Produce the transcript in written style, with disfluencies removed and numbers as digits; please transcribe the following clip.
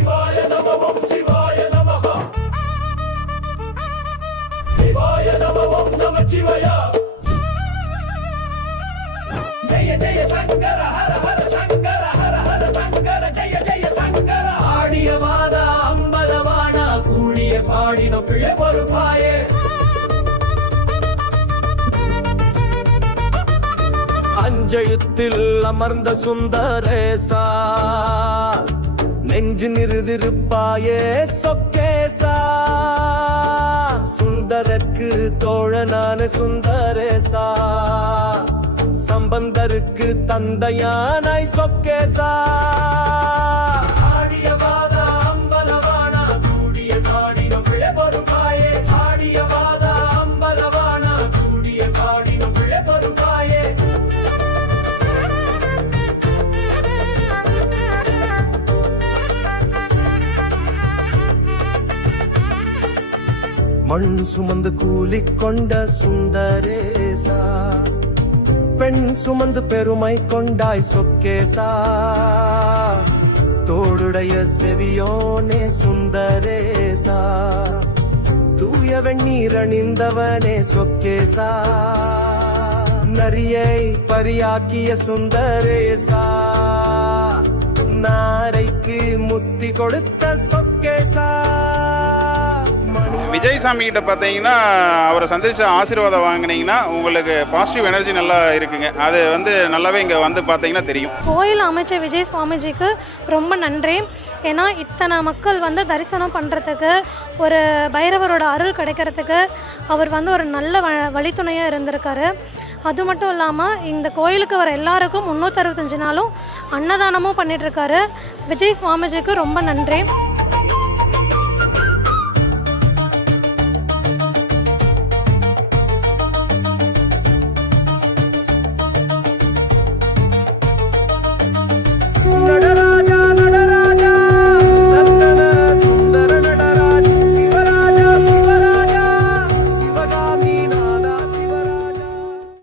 சிவாய நம ஓம் சிவாய நமஹ சிவாய நம ஓம் நமச்சிவாய ஜெய ஜெய சங்கர ஹர ஹர சங்கர ஹர ஹர சங்கர ஜெய ஜெய சங்கர ஆடியவாதா அம்பலவானா கூடிய பாடின பிழை பொறுப்பாயே அஞ்செழுத்தில் அமர்ந்த சுந்தரேசா நெஞ்சு நிறுதிருப்பாயே சொக்கேசா சுந்தரற்கு தோழனான சுந்தரேசா சம்பந்தருக்கு தந்தையானாய் சொக்கேசா ஆடியவாதா அம்பலவானா கூடிய பாடின பிழை பொறுப்பாயே ஆடியவாதா அம்பலவானா கூடிய பாடின பிழை பொறுப்பாயே மண் சுமந்து கூலி கொண்ட சுந்தரேசா பெண் சுமந்து பெருமை கொண்டாய் சொக்கேசா தோடுடைய செவியோனே சுந்தரேசா தூய வெண்ணீர் அணிந்தவனே சொக்கேசா நரியை பரியாக்கிய சுந்தரேசா நாரைக்கு முத்தி கொடுத்த சொக்கேசா விஜய் சாமி கிட்ட பார்த்தீங்கன்னா அவரை சந்திச்சு ஆசீர்வாதம் வாங்கினீங்கன்னா உங்களுக்கு பாசிட்டிவ் எனர்ஜி நல்லா இருக்குங்க. அது நல்லாவே இங்கே பார்த்தீங்கன்னா தெரியும். கோயில் அமைச்சர் விஜய் சுவாமிஜிக்கு ரொம்ப நன்றி. ஏன்னா இத்தனை மக்கள் தரிசனம் பண்ணுறதுக்கு ஒரு பைரவரோட அருள் கிடைக்கிறதுக்கு அவர் ஒரு நல்ல வழித்துணையாக இருந்திருக்காரு. அது மட்டும் இல்லாமல் இந்த கோயிலுக்கு வர எல்லாருக்கும் 365 நாளும் அன்னதானமும் பண்ணிகிட்ருக்காரு. விஜய் சுவாமிஜிக்கு ரொம்ப நன்றி.